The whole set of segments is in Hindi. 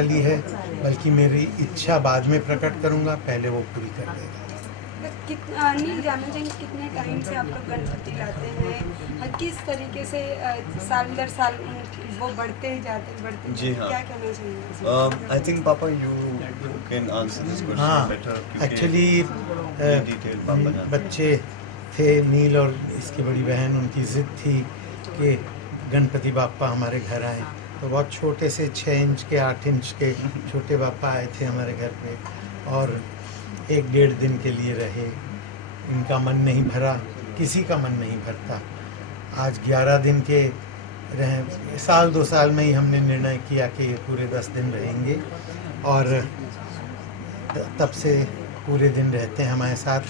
वाली है, बल्कि मेरी इच्छा बाद में प्रकट करूंगा, पहले वो पूरी कर देगा। कितना नील जानना चाहेंगे कितने टाइम से आप लोग गणपति लाते हैं और किस तरीके से साल दर साल वो बढ़ते ही जाते जी हाँ। क्या कहना चाहिए? आई थिंक पापा यू कैन आंसर दिस हाँ, क्वेश्चन बेटर एक्चुअली डिटेल पापा जानते हैं। बच्चे थे नील और इसकी बड़ी बहन, उनकी ज़िद थी कि गणपति बापा हमारे घर आए, तो बहुत छोटे से 6 इंच के 8 इंच के छोटे बापा आए थे हमारे घर पे और 1-1.5 दिन के लिए रहे। इनका मन नहीं भरा, किसी का मन नहीं भरता। आज 11 दिन के रहे, साल 2 साल में ही हमने निर्णय किया कि ये पूरे 10 दिन रहेंगे और तब से पूरे दिन रहते हैं हमारे साथ,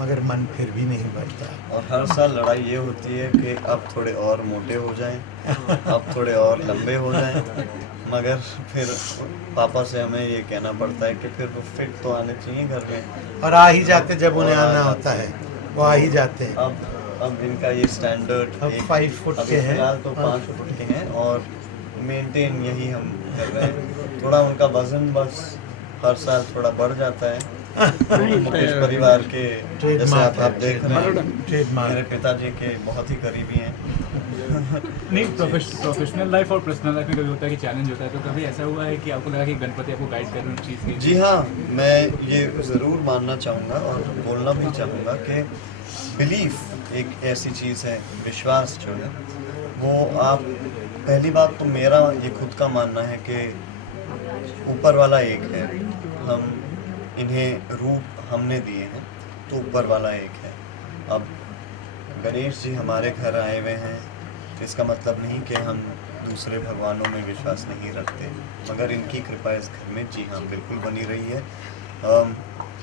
मगर मन फिर भी नहीं भरता। और हर साल लड़ाई ये होती है कि अब थोड़े और मोटे हो जाएं, अब थोड़े और लंबे हो जाएं, मगर फिर पापा से हमें ये कहना पड़ता है कि फिर वो फिट तो आने चाहिए घर में, और आ ही जाते जब उन्हें आना होता है, वो आ ही जाते हैं। अब इनका ये स्टैंडर्ड अब 5 फुट के हैं, फिलहाल तो 5 फुट के हैं और मेंटेन यही हम कर रहे हैं। थोड़ा उनका वजन बस हर साल थोड़ा बढ़ जाता है। मुकेश परिवार के जैसे आप देख रहे हैं, मेरे पिताजी के बहुत ही करीबी हैं। नहीं, प्रोफेशनल लाइफ और पर्सनल लाइफ में कभी होता है कि चैलेंज होता है, तो कभी ऐसा हुआ है कि आपको लगा कि गणपति आपको गाइड कर रहे हैं चीज़ की? जी हाँ, मैं ये ज़रूर मानना चाहूँगा और बोलना भी चाहूँगा कि बिलीफ एक ऐसी चीज़ है, विश्वास जो है वो आप, पहली बात तो मेरा ये खुद का मानना है कि ऊपर वाला एक है, हम इन्हें रूप हमने दिए हैं तो ऊपर वाला एक है। अब गणेश जी हमारे घर आए हुए हैं, इसका मतलब नहीं कि हम दूसरे भगवानों में विश्वास नहीं रखते, मगर इनकी कृपा इस घर में जी हाँ बिल्कुल बनी रही है।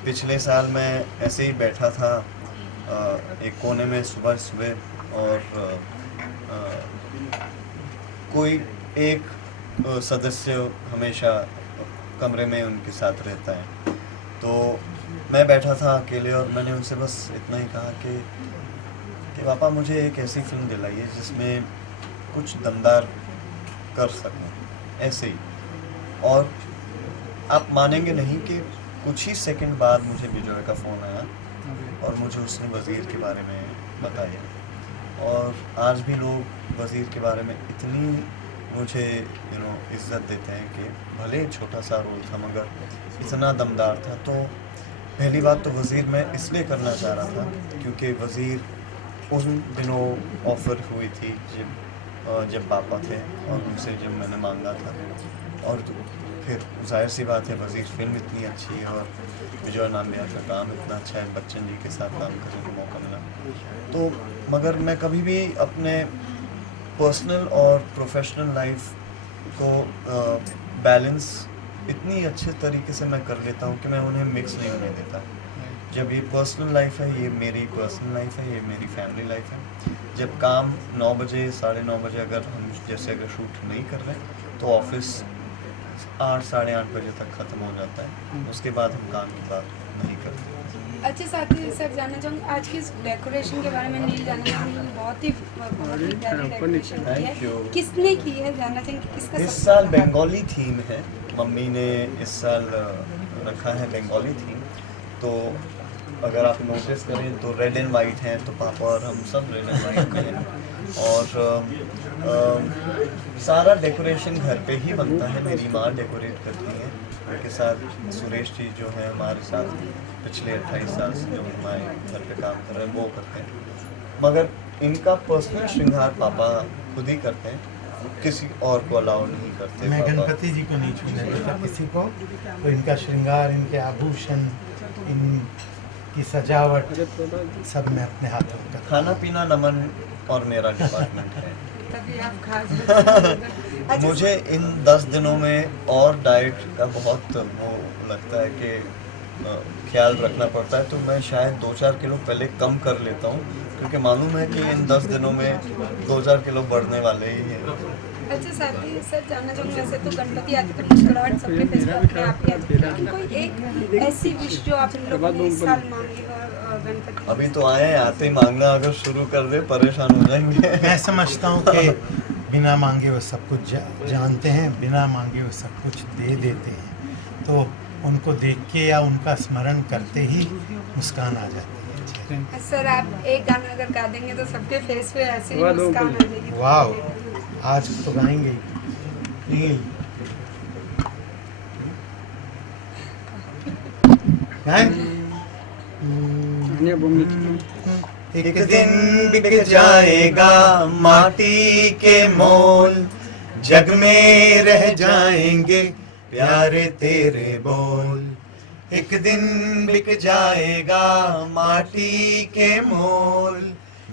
पिछले साल मैं ऐसे ही बैठा था एक कोने में सुबह सुबह और कोई एक सदस्य हमेशा कमरे में उनके साथ रहता है, तो मैं बैठा था अकेले और मैंने उनसे बस इतना ही कहा कि पापा मुझे एक ऐसी फिल्म दिलाइए जिसमें कुछ दमदार कर सकूं, ऐसे ही। और आप मानेंगे नहीं कि कुछ ही सेकंड बाद मुझे विजय का फ़ोन आया और मुझे उसने वज़ीर के बारे में बताया। और आज भी लोग वज़ीर के बारे में इतनी मुझे इज़्ज़त देते हैं कि भले छोटा सा रोल था मगर इतना दमदार था। तो पहली बात तो वज़ीर मैं इसलिए करना चाह रहा था क्योंकि वज़ीर उन दिनों ऑफ़र हुई थी जब पापा थे और उनसे जब मैंने मांगा था, और तो फिर जाहिर सी बात है वज़ीर फिल्म इतनी अच्छी है और विजय नाम्बिया का काम इतना अच्छा है, बच्चन जी के साथ काम करने का मौका मिला। तो मगर मैं कभी भी अपने पर्सनल और प्रोफेशनल लाइफ को बैलेंस इतनी अच्छे तरीके से मैं कर लेता हूँ कि मैं उन्हें मिक्स नहीं होने देता। जब ये पर्सनल लाइफ है, ये मेरी पर्सनल लाइफ है, ये मेरी फैमिली लाइफ है। जब काम 9 बजे 9:30 बजे अगर हम अगर शूट नहीं कर रहे तो ऑफिस 8 साढ़े 8 बजे तक ख़त्म हो जाता है, उसके बाद हम काम की बात नहीं करते। अच्छा, साथ ही सर जानना चाहूँगी आज की इस डेकोरेशन के बारे में। नील जानना चाहूँगी बहुत ही प्यारी डेकोरेशन की है, किसने की है जानना चाहेंगे? किसका? इस साल बंगाली थीम है, मम्मी ने इस साल रखा है बंगाली थीम। तो अगर आप नोटिस करें तो रेड एंड वाइट हैं, तो पापा और हम सब रेड एंड वाइट में हैं। और सारा डेकोरेशन घर पे ही बनता है, मेरी माँ डेकोरेट करती हैं। उनके साथ सुरेश जी जो है हमारे साथ पिछले 28 साल से जो हमारे घर पे काम कर रहे हैं वो करते हैं, मगर इनका पर्सनल श्रृंगार पापा खुद ही करते हैं, किसी और को अलाउ नहीं करते। मैं गणपति जी को नहीं छूने देता किसी को, तो इनका श्रृंगार, इनके आभूषण, इनकी सजावट सब मैं अपने हाथों में करता। खाना पीना नमन और मेरा डिपार्टमेंट है। तभी आप खा मुझे इन 10 दिनों में और डाइट का बहुत वो लगता है कि ख्याल रखना पड़ता है, तो मैं शायद 2-4 किलो पहले कम कर लेता हूँ क्योंकि मालूम है कि इन 10 दिनों में 2-4 किलो बढ़ने वाले ही हैं। अच्छा, साथ ही सर जानना चाहूँगी, वैसे तो गणपति आते तो मुस्कुराहट सबके फेस पे अपने आप ही आती है, लेकिन कोई एक ऐसी विश जो आप इन लोगों ने इस साल मांगी हो गणपति? अभी तो आए हैं, आते ही मांगना अगर शुरू कर दे परेशान हो जाएंगे। मैं समझता हूँ कि बिना मांगे वो सब कुछ जानते हैं, बिना मांगे वो सब कुछ दे देते हैं। तो उनको देख के या उनका स्मरण करते ही मुस्कान आ जाती है। सर आप एक गाना अगर गा देंगे तो सबके फेस पे ऐसे ही मुस्कान आ जाएगी। वाह, आज तो गाएंगे नील। एक दिन बिक जाएगा माटी के मोल, जग में रह जाएंगे प्यारे तेरे बोल। एक दिन बिक जाएगा माटी के मोल,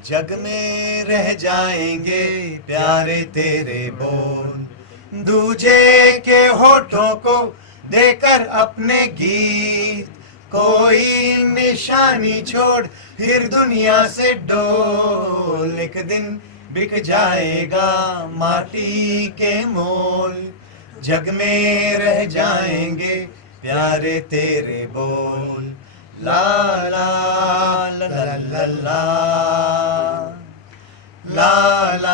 जग में रह जाएंगे प्यारे तेरे बोल। दूजे के होठों को देकर अपने गीत, कोई निशानी छोड़ फिर दुनिया से डोल। एक दिन बिक जाएगा माटी के मोल, जग में रह जाएंगे प्यारे तेरे बोल। ला ला ला ला ला ला ला